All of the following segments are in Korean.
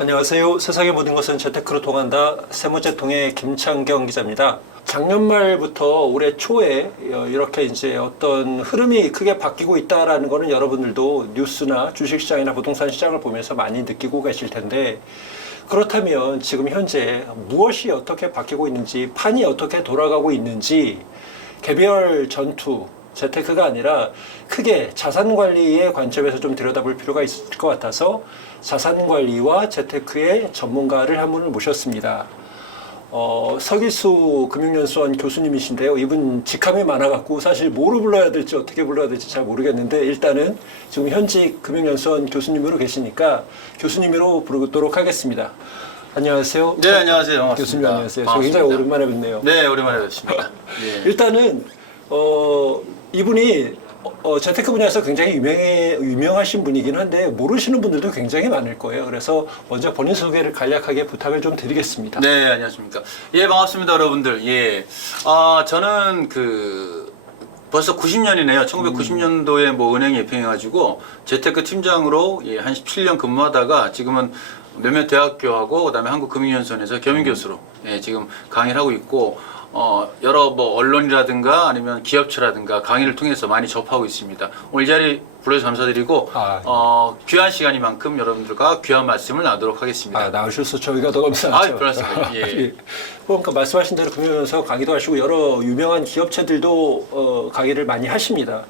안녕하세요. 세상의 모든 것은 재테크로 통한다. 세무재통의 김창경 기자입니다. 작년 말부터 올해 초에 이렇게 이제 어떤 흐름이 크게 바뀌고 있다라는 거는 여러분들도 뉴스나 주식시장이나 부동산 시장을 보면서 많이 느끼고 계실 텐데, 그렇다면 지금 현재 무엇이 어떻게 바뀌고 있는지, 판이 어떻게 돌아가고 있는지 개별 전투, 재테크가 아니라 크게 자산관리의 관점에서 좀 들여다볼 필요가 있을 것 같아서 자산관리와 재테크의 전문가를 한 분을 모셨습니다. 서기수 금융연수원 교수님이신데요. 이분 직함이 많아갖고 사실 뭐로 불러야 될지 어떻게 불러야 될지 잘 모르겠는데, 일단은 지금 현직 금융연수원 교수님으로 계시니까 교수님으로 부르도록 하겠습니다. 안녕하세요. 네, 안녕하세요. 반갑습니다. 교수님 안녕하세요. 저 반갑습니다. 굉장히 오랜만에 뵙네요. 네, 오랜만에 뵙습니다. 예. 일단은 이분이 재테크 분야에서 굉장히 유명하신 분이긴 한데 모르시는 분들도 굉장히 많을 거예요. 그래서 먼저 본인 소개를 간략하게 부탁을 좀 드리겠습니다. 네, 안녕하십니까. 예, 반갑습니다, 여러분들. 예. 저는 벌써 90년이네요. 1990년도에 뭐 은행에 입행해가지고 재테크 팀장으로 한 17년 근무하다가 지금은 몇몇 대학교하고 그다음에 한국금융연수원에서 겸임교수로 지금 강의를 하고 있고, 여러 뭐 언론이라든가 아니면 기업체라든가 강의를 통해서 많이 접하고 있습니다. 오늘 이 자리 불러주셔서 감사드리고, 귀한 시간이만큼 여러분들과 귀한 말씀을 나누도록 하겠습니다. 나오셔서 저희가 더 감사하죠. 별말씀을. 예. 그러니까 말씀하신 대로 금융연수원 강의도 하시고 여러 유명한 기업체들도 강의를 많이 하십니다.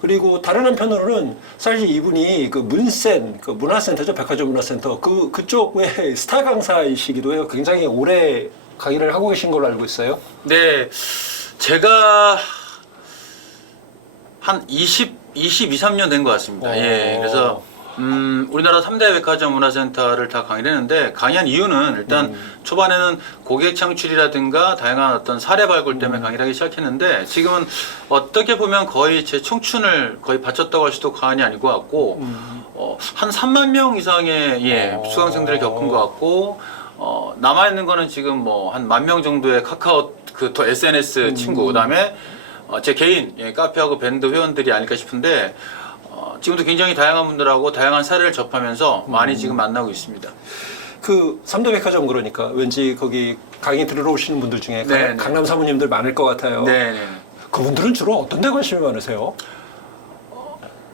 그리고 다른 한편으로는 사실 이분이 그 문센, 그 문화센터죠, 백화점 문화센터, 그쪽의 스타 강사이시기도 해요. 굉장히 오래 강의를 하고 계신 걸로 알고 있어요. 네, 제가 한 23년 된 것 같습니다. 예, 그래서 우리나라 3대 백화점 문화센터를 다 강의를 했는데, 강의한 이유는 일단 초반에는 고객 창출이라든가 다양한 어떤 사례 발굴 때문에 강의를 하기 시작했는데, 지금은 어떻게 보면 거의 제 청춘을 거의 바쳤다고 할 수도 과언이 아닐 것 같고, 한 3만 명 이상의 수강생들을 겪은 것 같고, 남아있는 거는 지금 뭐 한 10,000명 정도의 카카오 더 SNS 친구, 그다음에 제 개인 카페하고 밴드 회원들이 아닐까 싶은데, 지금도 굉장히 다양한 분들하고 다양한 사례를 접하면서 많이 지금 만나고 있습니다. 그 3대 백화점, 그러니까 왠지 거기 강의 들으러 오시는 분들 중에 강남 사모님들 많을 것 같아요. 네. 그분들은 주로 어떤 데 관심이 많으세요?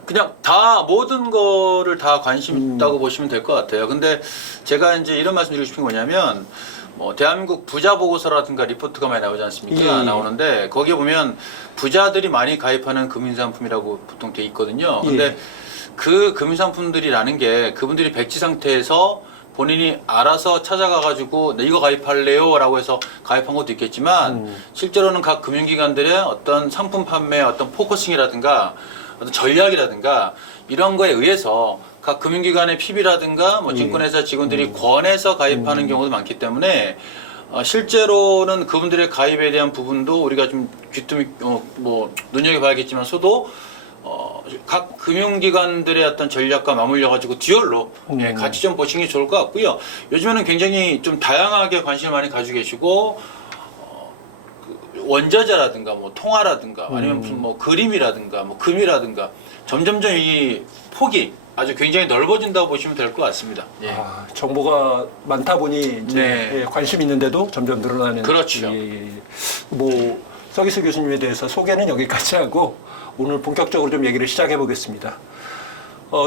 그냥 다 모든 거를 다 관심 있다고 보시면 될 것 같아요. 근데 제가 이제 이런 말씀 드리고 싶은 게 뭐냐면, 뭐 대한민국 부자 보고서라든가 리포트가 많이 나오지 않습니까? 나오는데 거기에 보면 부자들이 많이 가입하는 금융상품이라고 보통 돼 있거든요. 근데 그 금융상품들이라는 게 그분들이 백지 상태에서 본인이 알아서 찾아가 가지고 이거 가입할래요 라고 해서 가입한 것도 있겠지만, 실제로는 각 금융기관들의 어떤 상품 판매 어떤 포커싱이라든가 어떤 전략이라든가 이런 거에 의해서 각 금융기관의 PB라든가 뭐 증권회사 직원들이 권해서 가입하는 경우도 많기 때문에, 실제로는 그분들의 가입에 대한 부분도 우리가 좀 귀뜸이 뭐 눈여겨봐야겠지만서도 각 금융기관들의 어떤 전략과 맞물려 가지고 듀얼로 같이 좀 보시는 게 좋을 것 같고요. 요즘에는 굉장히 좀 다양하게 관심을 많이 가지고 계시고, 원자재라든가 뭐 통화라든가 아니면 무슨 뭐 그림이라든가 뭐 금이라든가 점점점 이 폭이 아주 굉장히 넓어진다고 보시면 될 것 같습니다. 정보가 많다 보니 이제 관심 있는데도 점점 늘어나는. 그렇죠. 뭐 서기수 교수님에 대해서 소개는 여기까지 하고 오늘 본격적으로 좀 얘기를 시작해 보겠습니다.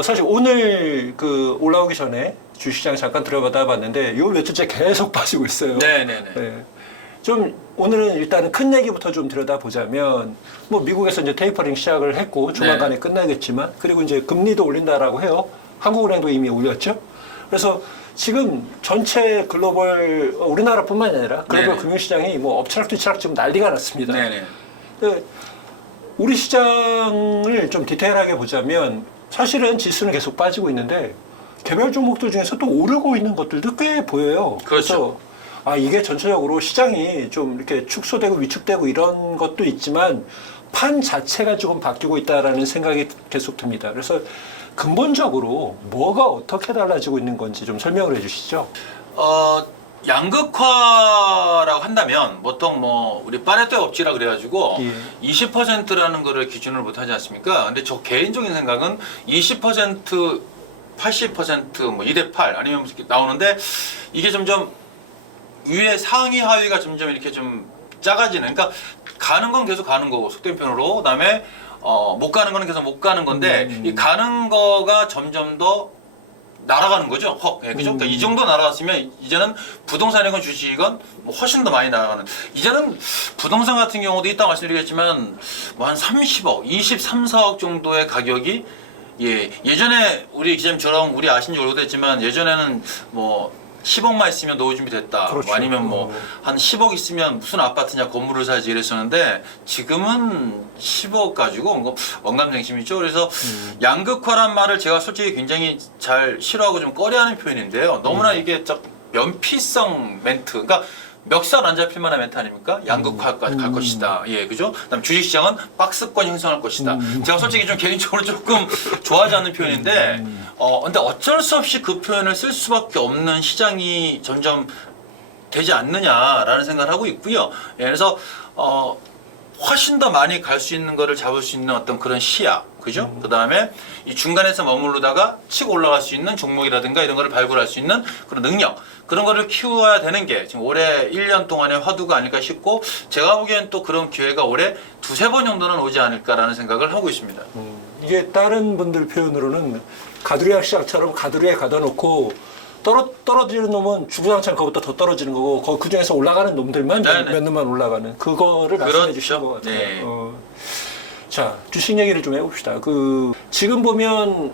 사실 오늘 올라오기 전에 주식시장 잠깐 들어가다 봤는데 요 며칠째 계속 빠지고 있어요. 네네네. 좀 오늘은 일단은 큰 얘기부터 좀 들여다보자면, 뭐 미국에서 이제 테이퍼링 시작을 했고 조만간에 끝나겠지만, 그리고 이제 금리도 올린다라고 해요. 한국은행도 이미 올렸죠. 그래서 지금 전체 글로벌, 우리나라뿐만이 아니라 글로벌 금융시장이 뭐 엎치락뒤치락 지금 난리가 났습니다. 근데 우리 시장을 좀 디테일하게 보자면 사실은 지수는 계속 빠지고 있는데 개별 종목들 중에서 또 오르고 있는 것들도 꽤 보여요. 그렇죠. 그래서 이게 전체적으로 시장이 좀 이렇게 축소되고 위축되고 이런 것도 있지만 판 자체가 조금 바뀌고 있다라는 생각이 계속 듭니다. 그래서 근본적으로 뭐가 어떻게 달라지고 있는 건지 좀 설명을 해주시죠. 양극화라고 한다면 보통 뭐 우리 파레토의 법칙이라 그래가지고 20%라는 거를 기준으로 못 하지 않습니까? 근데 저 개인적인 생각은 20% 80%뭐 2대 8 아니면 이렇게 나오는데 이게 점점 위에 상위 하위가 점점 이렇게 좀 작아지는. 그러니까 가는 건 계속 가는 거고 속된 편으로 그다음에 못 가는 거는 계속 못 가는 건데 이 가는 거가 점점 더 날아가는 거죠. 예, 그죠? 그러니까 이 정도 날아갔으면 이제는 부동산이건 주식이건 뭐 훨씬 더 많이 날아가는. 이제는 부동산 같은 경우도 이따 말씀드리겠지만 뭐 한 30억, 23, 4억 정도의 가격이 예전에 우리 기자님처럼 우리 아신 지 오래됐지만 예전에는 뭐 10억만 있으면 노후 준비 됐다. 그렇죠. 뭐 아니면 뭐 한 10억 있으면 무슨 아파트냐 건물을 사지 이랬었는데 지금은 10억 가지고 뭐 언감생심이죠. 그래서 양극화란 말을 제가 솔직히 굉장히 잘 싫어하고 좀 꺼려하는 표현인데요. 너무나 이게 딱 면피성 멘트. 그러니까 멱살 안 잡힐 만한 멘트 아닙니까? 양극화까지 갈 것이다. 예, 그죠? 그다음 주식시장은 박스권 형성할 것이다. 제가 솔직히 좀 개인적으로 조금 좋아하지 않는 표현인데, 근데 어쩔 수 없이 그 표현을 쓸 수밖에 없는 시장이 점점 되지 않느냐라는 생각을 하고 있고요. 예, 그래서 훨씬 더 많이 갈 수 있는 거를 잡을 수 있는 어떤 그런 시야, 그죠? 그 다음에 이 중간에서 머무르다가 치고 올라갈 수 있는 종목이라든가 이런 거를 발굴할 수 있는 그런 능력, 그런 거를 키워야 되는 게 지금 올해 1년 동안의 화두가 아닐까 싶고, 제가 보기엔 또 그런 기회가 올해 두세 번 정도는 오지 않을까라는 생각을 하고 있습니다. 이게 다른 분들 표현으로는 가두리약 시장처럼 가두리에 가둬 놓고 떨어지는 놈은 주구장창 그것보다 더 떨어지는 거고 그 중에서 올라가는 놈들만 몇 놈만 올라가는 그거를 말씀해 그렇죠. 주신 것 같아요. 네. 자, 주식 얘기를 좀 해봅시다. 지금 보면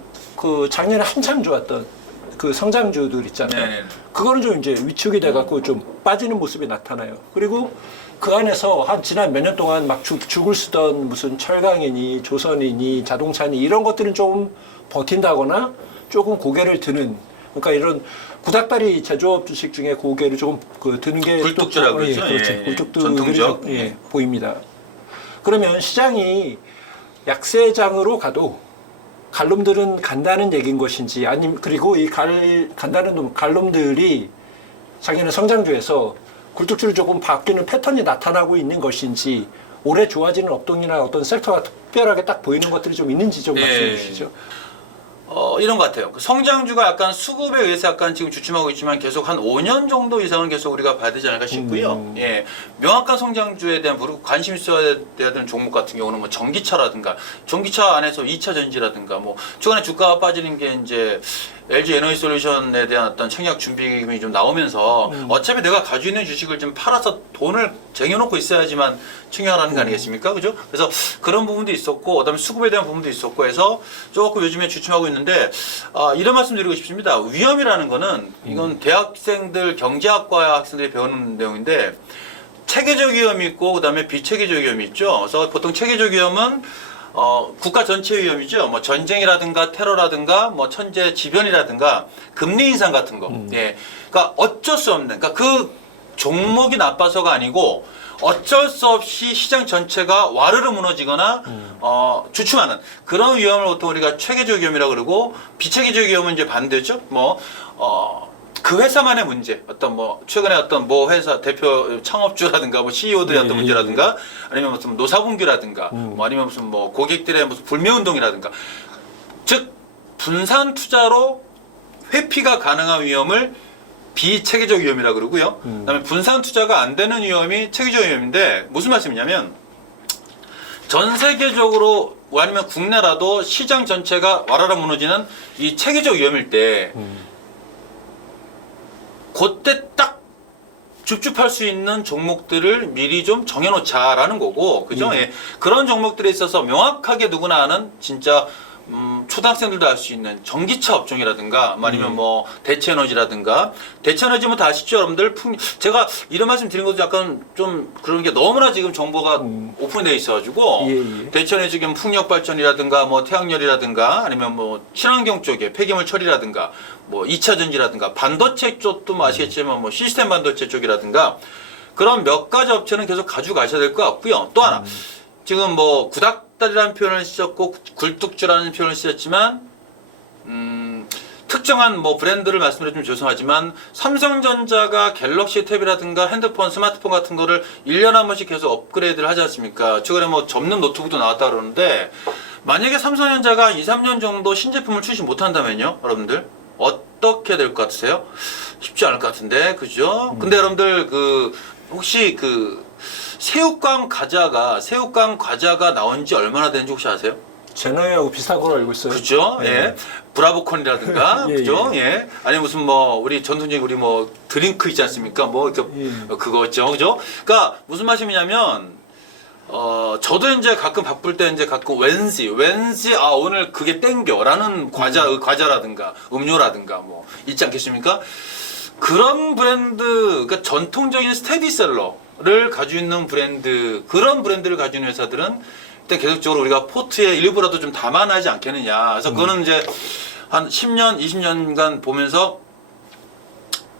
작년에 한참 좋았던 그 성장주들 있잖아요. 네네. 그거는 좀 이제 위축이 돼갖고 좀 빠지는 모습이 나타나요. 그리고 그 안에서 한 지난 몇 년 동안 막 죽을 쓰던 무슨 철강이니 조선이니 자동차니 이런 것들은 좀 버틴다거나 조금 고개를 드는, 그러니까 이런 구닥다리 제조업 주식 중에 고개를 조금 드는 게 굴뚝주라고 그러죠. 그렇죠. 예, 예. 굴뚝들이 전통적. 좀, 보입니다. 그러면 시장이 약세장으로 가도 갈놈들은 간다는 얘기인 것인지, 아니면 그리고 이 간다는 갈놈들이 작년에 성장주에서 굴뚝주로 조금 바뀌는 패턴이 나타나고 있는 것인지, 올해 좋아지는 업종이나 어떤 섹터가 특별하게 딱 보이는 것들이 좀 있는지 좀 말씀해 주시죠. 이런 것 같아요. 성장주가 약간 수급에 의해서 약간 지금 주춤하고 있지만 계속 한 5년 정도 이상은 계속 우리가 봐야 되지 않을까 싶고요. 예, 명확한 성장주에 대한 관심 있어야 되는 종목 같은 경우는 뭐 전기차라든가, 전기차 안에서 2차 전지라든가, 뭐 최근에 주가가 빠지는 게 이제 LG 에너지 솔루션에 대한 어떤 청약 준비금이 좀 나오면서 어차피 내가 가지고 있는 주식을 좀 팔아서 돈을 쟁여놓고 있어야지만 청약을 하는 거 아니겠습니까? 그죠? 그래서 그런 부분도 있었고, 그다음에 수급에 대한 부분도 있었고 해서 조금 요즘에 주춤하고 있는데, 이런 말씀 드리고 싶습니다. 위험이라는 거는 이건 대학생들, 경제학과 학생들이 배우는 내용인데, 체계적 위험이 있고 그다음에 비체계적 위험이 있죠. 그래서 보통 체계적 위험은 국가 전체 위험이죠. 뭐 전쟁이라든가 테러라든가 뭐 천재 지변이라든가 금리 인상 같은 거. 예. 그러니까 어쩔 수 없는, 그러니까 그 종목이 나빠서가 아니고 어쩔 수 없이 시장 전체가 와르르 무너지거나 주춤하는 그런 위험을 보통 우리가 체계적 위험이라고 그러고, 비체계적 위험은 이제 반대죠. 그 회사만의 문제, 어떤 뭐 최근에 어떤 뭐 회사 대표 창업주라든가 뭐 CEO들의 어떤 문제라든가, 아니면 무슨 노사분규라든가, 뭐 아니면 무슨 뭐 고객들의 무슨 불매운동이라든가, 즉 분산 투자로 회피가 가능한 위험을 비체계적 위험이라고 그러고요. 그다음에 분산 투자가 안 되는 위험이 체계적 위험인데, 무슨 말씀이냐면 전 세계적으로 아니면 국내라도 시장 전체가 와라라 무너지는 이 체계적 위험일 때 그때 딱 줍줍할 수 있는 종목들을 미리 좀 정해놓자라는 거고, 그죠? 예. 그런 종목들에 있어서 명확하게 누구나 아는 진짜 초등학생들도 알 수 있는 전기차 업종이라든가, 아니면 뭐 대체에너지라든가, 대체에너지면 다 아시죠, 여러분들? 제가 이런 말씀 드린 것도 약간 좀 그런 게 너무나 지금 정보가 오픈되어 있어가지고, 대체에너지 지금 풍력 발전이라든가, 뭐 태양열이라든가, 아니면 뭐 친환경 쪽에 폐기물 처리라든가, 뭐 2차 전지라든가, 반도체 쪽도 뭐 아시겠지만 뭐 시스템 반도체 쪽이라든가, 그런 몇 가지 업체는 계속 가지고 가셔야 될 것 같고요. 또 하나, 지금 뭐 구닥다리라는 표현을 쓰셨고 굴뚝주라는 표현을 쓰셨지만, 특정한 뭐 브랜드를 말씀드리면 죄송하지만 삼성전자가 갤럭시 탭이라든가 핸드폰, 스마트폰 같은 거를 1년에 한 번씩 계속 업그레이드를 하지 않습니까? 최근에 뭐 접는 노트북도 나왔다 그러는데, 만약에 삼성전자가 2, 3년 정도 신제품을 출시 못한다면요, 여러분들 어떻게 될 것 같으세요? 쉽지 않을 것 같은데, 그죠? 근데 여러분들 혹시 새우깡 과자가 나온 지 얼마나 되는지 혹시 아세요? 제너하고 비슷한 걸로 알고 있어요. 그죠? 네. 예. 브라보콘이라든가, 예, 그죠? 예. 아니, 무슨 우리 전통적인 우리 드링크 있지 않습니까? 그거죠. 그죠? 그러니까 무슨 말씀이냐면, 저도 이제 가끔 바쁠 때 이제 가끔 왠지, 오늘 그게 땡겨라는 과자라든가, 음료라든가 있지 않겠습니까? 그런 그러니까 전통적인 스테디셀러를 가지고 있는 그런 브랜드를 가지고 있는 회사들은 일단 계속적으로 우리가 포트에 일부라도 좀 담아나지 않겠느냐. 그래서 그거는 이제 한 10년, 20년간 보면서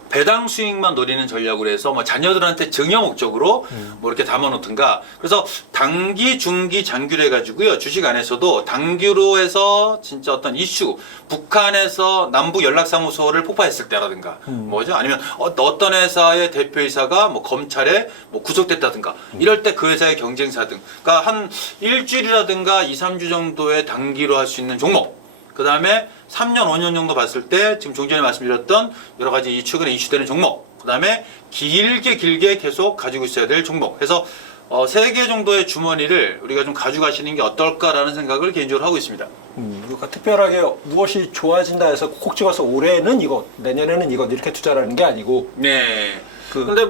배당 수익만 노리는 전략으로 해서 자녀들한테 증여 목적으로 이렇게 담아놓든가. 그래서 단기, 중기, 장기로 해가지고요. 주식 안에서도 단기로 해서 진짜 어떤 이슈, 북한에서 남북 연락사무소를 폭파했을 때라든가, 아니면 어떤 회사의 대표이사가 검찰에 구속됐다든가, 이럴 때 그 회사의 경쟁사 등, 그러니까 한 일주일이라든가 2, 3주 정도의 단기로 할 수 있는 종목. 그 다음에 3년, 5년 정도 봤을 때 지금 좀 전에 말씀드렸던 여러 가지 최근에 이슈되는 종목. 그 다음에 길게 계속 가지고 있어야 될 종목. 그래서 3개 정도의 주머니를 우리가 좀 가져가시는 게 어떨까라는 생각을 개인적으로 하고 있습니다. 그러니까 특별하게 무엇이 좋아진다 해서 콕 찍어서 올해는 이것, 내년에는 이것 이렇게 투자를 하는 게 아니고. 네. 근데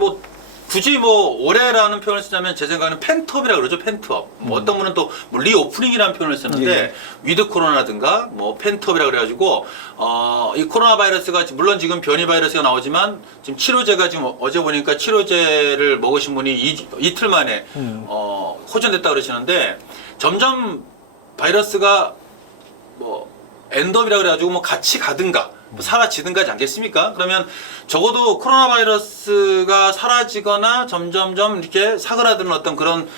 굳이 올해라는 표현을 쓰자면 제 생각에는 펜트업이라고 그러죠. 펜트업. 어떤 분은 또 리오프닝이라는 표현을 쓰는데 예. 위드 코로나라든가 펜트업이라고 그래가지고 이 코로나 바이러스가 물론 지금 변이 바이러스가 나오지만 지금 치료제가 지금 어제 보니까 치료제를 먹으신 분이 이틀 만에 호전됐다 그러시는데 점점 바이러스가 엔드업이라고 그래가지고 같이 가든가 사라지든가 하지 않겠습니까? 그러면 적어도 코로나 바이러스가 사라지거나 점점점 이렇게 사그라드는 어떤 그런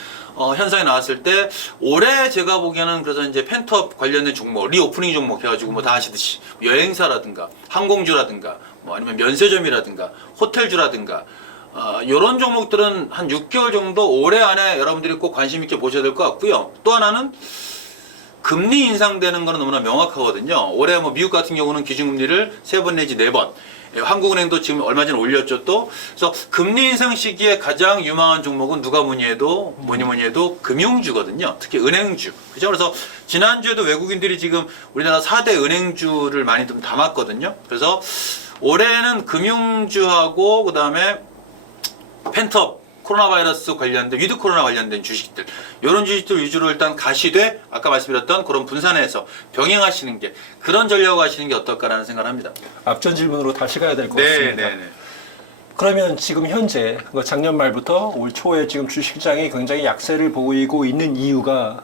현상이 나왔을 때 올해 제가 보기에는 그래서 이제 펜트업 관련된 종목, 리오프닝 종목 해가지고 다 아시듯이 여행사라든가 항공주라든가 아니면 면세점이라든가 호텔주라든가 이런 종목들은 한 6개월 정도 올해 안에 여러분들이 꼭 관심 있게 보셔야 될 것 같고요. 또 하나는 금리 인상되는 거는 너무나 명확하거든요. 올해 미국 같은 경우는 기준금리를 3번 내지 4번. 한국은행도 지금 얼마 전에 올렸죠 또. 그래서 금리 인상 시기에 가장 유망한 종목은 누가 뭐니 해도 금융주거든요. 특히 은행주. 그죠? 그래서 지난주에도 외국인들이 지금 우리나라 4대 은행주를 많이 좀 담았거든요. 그래서 올해는 금융주하고 그다음에 펜트업 코로나 바이러스 관련된 위드 코로나 관련된 주식들 이런 주식들 위주로 일단 가시되 아까 말씀드렸던 그런 분산해서 병행하시는 게 그런 전략을 하시는 게 어떨까라는 생각을 합니다. 앞전 질문으로 다시 가야 될 것 같습니다. 네. 그러면 지금 현재 작년 말부터 올 초에 지금 주식시장이 굉장히 약세를 보이고 있는 이유가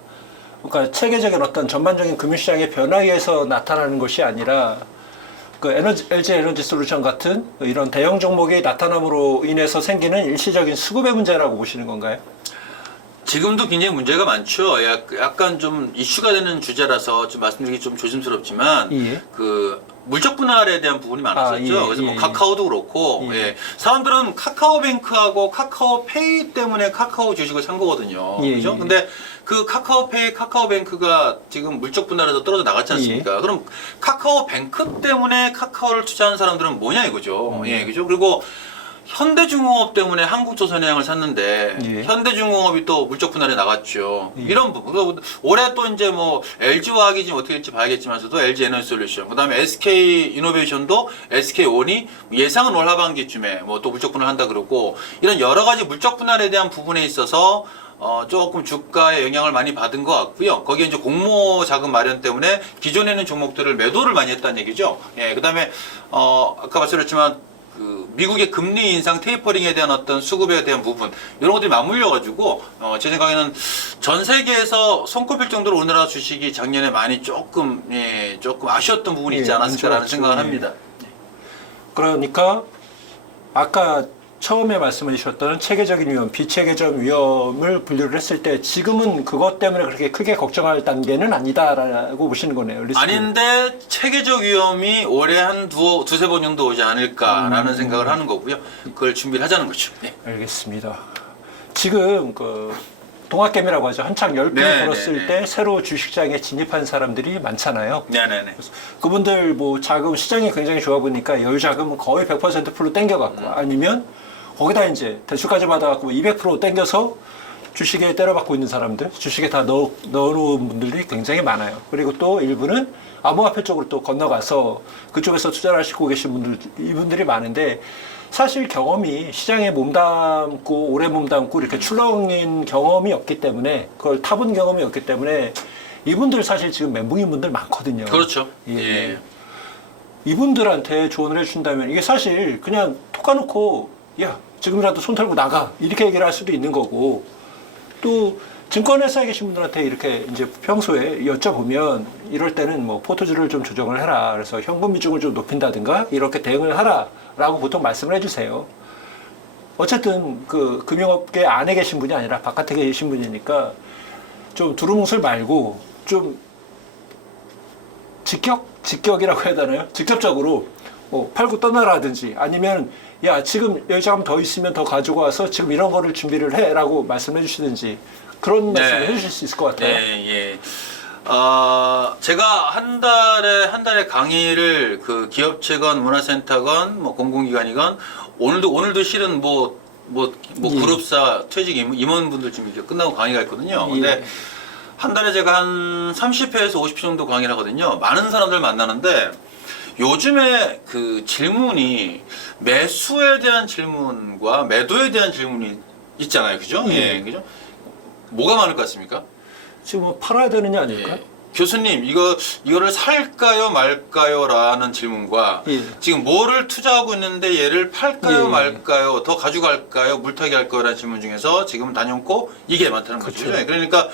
그러니까 체계적인 어떤 전반적인 금융시장의 변화에 의해서 나타나는 것이 아니라 LG 에너지 솔루션 같은 이런 대형 종목이 나타남으로 인해서 생기는 일시적인 수급의 문제라고 보시는 건가요? 지금도 굉장히 문제가 많죠. 약간 좀 이슈가 되는 주제라서 좀 말씀드리기 좀 조심스럽지만 예. 물적 분할에 대한 부분이 많았었죠. 그래서 카카오도 그렇고 사람들은 카카오뱅크하고 카카오페이 때문에 카카오 주식을 산 거거든요. 그죠? 근데 그 카카오페이, 카카오뱅크가 지금 물적 분할에서 떨어져 나갔지 않습니까? 그럼 카카오뱅크 때문에 카카오를 투자하는 사람들은 뭐냐 이거죠. 그죠? 그리고 현대중공업 때문에 한국조선해양을 샀는데 현대중공업이 또 물적 분할에 나갔죠. 이런 부분. 올해 또 이제 LG화학이 지금 어떻게 될지 봐야겠지만서도 LG 에너지 솔루션, 그다음에 SK 이노베이션도 SK온이 예상은 올 하반기쯤에 또 물적 분할 한다 그러고 이런 여러 가지 물적 분할에 대한 부분에 있어서 조금 주가에 영향을 많이 받은 것 같고요. 거기에 이제 공모 자금 마련 때문에 기존에 있는 종목들을 매도를 많이 했다는 얘기죠. 그다음에 아까 말씀드렸지만 미국의 금리 인상 테이퍼링에 대한 어떤 수급에 대한 부분 이런 것들이 맞물려가지고 제 생각에는 전 세계에서 손꼽힐 정도로 우리나라 주식이 작년에 많이 조금 아쉬웠던 부분이 있지 않았을까라는 생각을 합니다. 그러니까 아까 처음에 말씀해 주셨던 체계적인 위험, 비체계적 위험을 분류를 했을 때 지금은 그것 때문에 그렇게 크게 걱정할 단계는 아니다라고 보시는 거네요. 리스크. 아닌데 체계적 위험이 올해 한 두세 번 정도 오지 않을까라는 생각을 하는 거고요. 그걸 준비를 하자는 거죠. 알겠습니다. 지금 동학개미라고 하죠. 한창 열풍이 네, 불었을 네, 때 새로 주식시장에 진입한 사람들이 많잖아요. 네네네. 그분들 뭐 자금 시장이 굉장히 좋아 보니까 여유 자금은 거의 100% 풀로 땡겨갖고 아니면 거기다 이제 대출까지 받아갖고 200% 땡겨서 주식에 때려박고 있는 사람들, 주식에 다 넣어놓은 분들이 굉장히 많아요. 그리고 또 일부는 암호화폐 쪽으로 또 건너가서 그쪽에서 투자를 하시고 계신 분들, 이분들이 많은데 사실 경험이 시장에 몸담고 오래 몸담고 이렇게 출렁인 경험이 없기 때문에 그걸 타본 경험이 없기 때문에 이분들 사실 지금 멘붕인 분들 많거든요. 그렇죠. 예. 예. 이분들한테 조언을 해준다면 이게 사실 그냥 톡 까놓고 야 지금이라도 손 털고 나가 이렇게 얘기를 할 수도 있는 거고 또 증권회사에 계신 분들한테 이렇게 이제 평소에 여쭤보면 이럴 때는 뭐 포트주를 좀 조정을 해라 그래서 현금 비중을 좀 높인다든가 이렇게 대응을 하라라고 보통 말씀을 해주세요. 어쨌든 그 금융업계 안에 계신 분이 아니라 바깥에 계신 분이니까 좀 두루뭉술 말고 좀 직격이라고 해야 되나요? 직접적으로 팔고 떠나라든지 아니면 야 지금 여기 자금 더 있으면 더 가지고 와서 지금 이런 거를 준비를 해라고 말씀해 주시든지 그런 네. 말씀을 해주실 수 있을 것 같아요. 예, 예. 제가 한 달에 강의를 그 기업체건 문화센터건 뭐 공공기관이건 오늘도 실은 예. 그룹사 퇴직 임원분들 지금 이렇게 끝나고 강의가 있거든요. 근데 예. 한 달에 제가 한 30회에서 50회 정도 강의를 하거든요. 많은 사람들 만나는데 요즘에 그 질문이 매수에 대한 질문과 매도에 대한 질문이 있잖아요. 그죠? 예. 예, 그죠? 뭐가 많을 것 같습니까? 지금 뭐 팔아야 되느냐 아닐까? 예. 교수님, 이거를 살까요, 말까요? 라는 질문과 예. 지금 뭐를 투자하고 있는데 얘를 팔까요, 예. 말까요? 더 가져갈까요? 물타기 할까요? 라는 질문 중에서 지금 단연코 이게 많다는 거죠. 그렇죠. 그러니까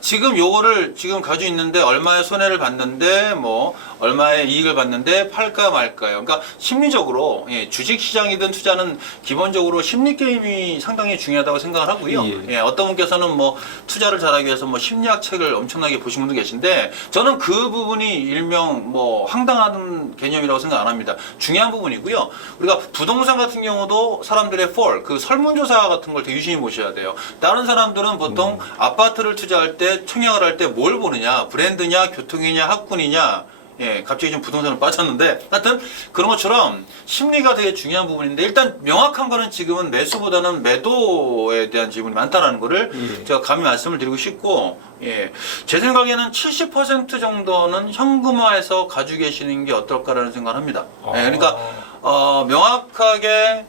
지금 요거를 지금 가지고 있는데 얼마의 손해를 봤는데 뭐 얼마의 이익을 봤는데 팔까 말까요? 그러니까 심리적으로 주식 시장이든 투자는 기본적으로 심리 게임이 상당히 중요하다고 생각을 하고요. 예. 어떤 분께서는 뭐 투자를 잘하기 위해서 뭐 심리학 책을 엄청나게 보신 분도 계신데 저는 그 부분이 일명 뭐 황당한 개념이라고 생각 안 합니다. 중요한 부분이고요. 우리가 부동산 같은 경우도 사람들의 그 설문조사 같은 걸 되게 유심히 보셔야 돼요. 다른 사람들은 보통 아파트를 투자할 때 청약을 할 때 뭘 보느냐 브랜드냐 교통이냐 학군이냐 갑자기 좀 부동산을 빠졌는데 하여튼 그런 것처럼 심리가 되게 중요한 부분인데 일단 명확한 거는 지금은 매수보다는 매도에 대한 질문이 많다라는 거를 제가 감히 말씀을 드리고 싶고 제 생각에는 70% 정도는 현금화해서 가지고 계시는 게 어떨까라는 생각을 합니다. 그러니까 명확하게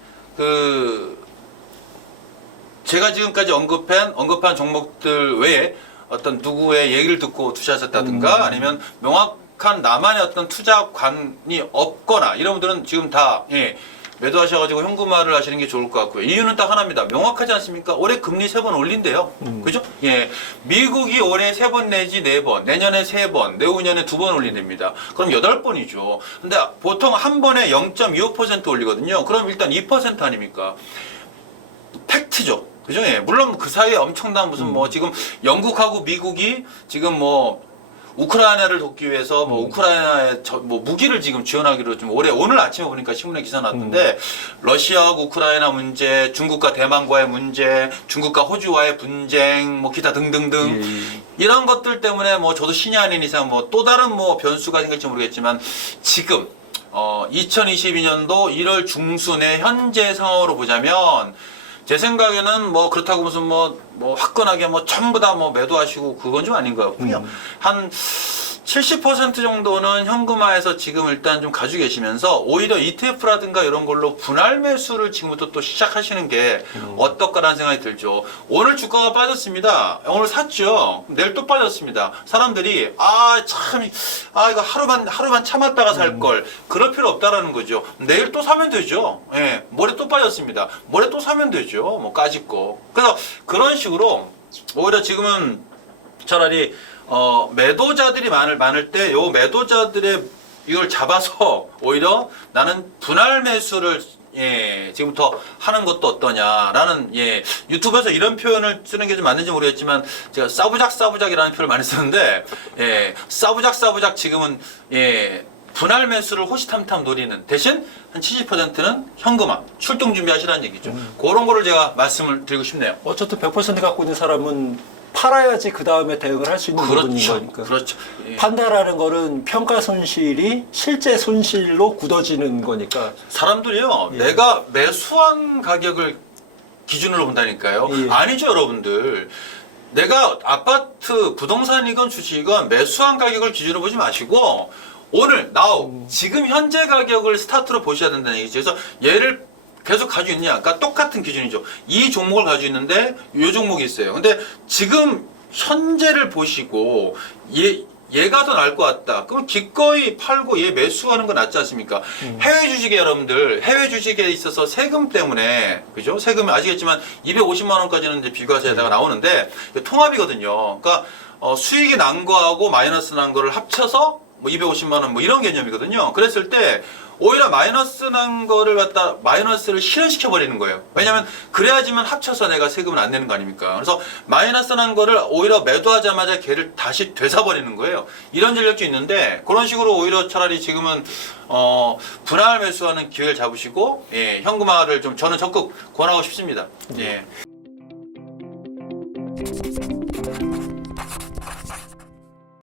제가 지금까지 언급한 종목들 외에 어떤 누구의 얘기를 듣고 투자하셨다든가 아니면 명확한 나만의 어떤 투자관이 없거나 이런 분들은 지금 다 매도하셔가지고 현금화를 하시는 게 좋을 것 같고요. 이유는 딱 하나입니다. 명확하지 않습니까? 올해 금리 3번 올린대요. 그죠? 미국이 올해 3번 내지 4번, 내년에 3번, 내후년에 2번 올린답니다. 그럼 8번이죠. 근데 보통 한 번에 0.25% 올리거든요. 그럼 일단 2% 아닙니까? 팩트죠. 그죠? 물론 그 사이에 엄청난 무슨 뭐 지금 영국하고 미국이 지금 뭐 우크라이나를 돕기 위해서 뭐 우크라이나에 뭐 무기를 지금 지원하기로 좀 오늘 아침에 보니까 신문에 기사 났던데 러시아하고 우크라이나 문제, 중국과 대만과의 문제, 중국과 호주와의 분쟁, 뭐 기타 등등등 이런 것들 때문에 뭐 저도 신이 아닌 이상 뭐 또 다른 뭐 변수가 생길지 모르겠지만 지금 2022년도 1월 중순의 현재 상황으로 보자면 제 생각에는 뭐 그렇다고 무슨 뭐 화끈하게 뭐 전부 다 뭐 매도하시고 그건 좀 아닌 것 같고요. 한 70% 정도는 현금화해서 지금 일단 좀 가지고 계시면서 오히려 ETF라든가 이런 걸로 분할 매수를 지금부터 또 시작하시는 게 어떨까라는 생각이 들죠. 오늘 주가가 빠졌습니다. 오늘 샀죠. 내일 또 빠졌습니다. 사람들이 이거 하루만 참았다가 살 걸 그럴 필요 없다라는 거죠. 내일 또 사면 되죠. 모레 또 빠졌습니다. 모레 또 사면 되죠. 뭐 까짓 거. 그래서 그런 식으로 오히려 지금은 차라리 매도자들이 많을 때 요 매도자들의 이걸 잡아서 오히려 나는 분할 매수를 지금부터 하는 것도 어떠냐라는 유튜브에서 이런 표현을 쓰는 게 좀 맞는지 모르겠지만 제가 싸부작이라는 표현을 많이 쓰는데 싸부작 지금은 분할 매수를 호시탐탐 노리는 대신 한 70%는 현금화, 출동 준비하시라는 얘기죠. 그런 거를 제가 말씀을 드리고 싶네요. 어쨌든 100% 갖고 있는 사람은 팔아야지 그 다음에 대응을 할 수 있는 부분인 거니까. 그렇죠. 예. 판다라는 거는 평가 손실이 실제 손실로 굳어지는 거니까. 사람들이요, 예. 내가 매수한 가격을 기준으로 본다니까요. 예. 아니죠, 여러분들. 내가 아파트, 부동산이건 주식이건 매수한 가격을 기준으로 보지 마시고 오늘 now 지금 현재 가격을 스타트로 보셔야 된다는 얘기죠. 그래서 얘를 계속 가지고 있냐? 그러니까 똑같은 기준이죠. 이 종목을 가지고 있는데 이 종목이 있어요. 근데 지금 현재를 보시고 얘가 더 나을 것 같다. 그럼 기꺼이 팔고 얘 매수하는 거 낫지 않습니까? 해외 주식에 여러분들, 해외 주식에 있어서 세금 때문에, 그죠? 세금이 아시겠지만 250만 원까지는 이제 비과세에다가 나오는데 통합이거든요. 그러니까 수익이 난 거하고 마이너스 난 거를 합쳐서 뭐 250만 원 뭐 이런 개념이거든요. 그랬을 때 오히려 마이너스 난 거를 갖다 마이너스를 실현시켜 버리는 거예요. 왜냐하면 그래야지만 합쳐서 내가 세금을 안 내는 거 아닙니까? 그래서 마이너스 난 거를 오히려 매도하자마자 걔를 다시 되사 버리는 거예요. 이런 전략도 있는데 그런 식으로 오히려 차라리 지금은 분할 매수하는 기회를 잡으시고 예, 현금화를 좀 저는 적극 권하고 싶습니다. 예.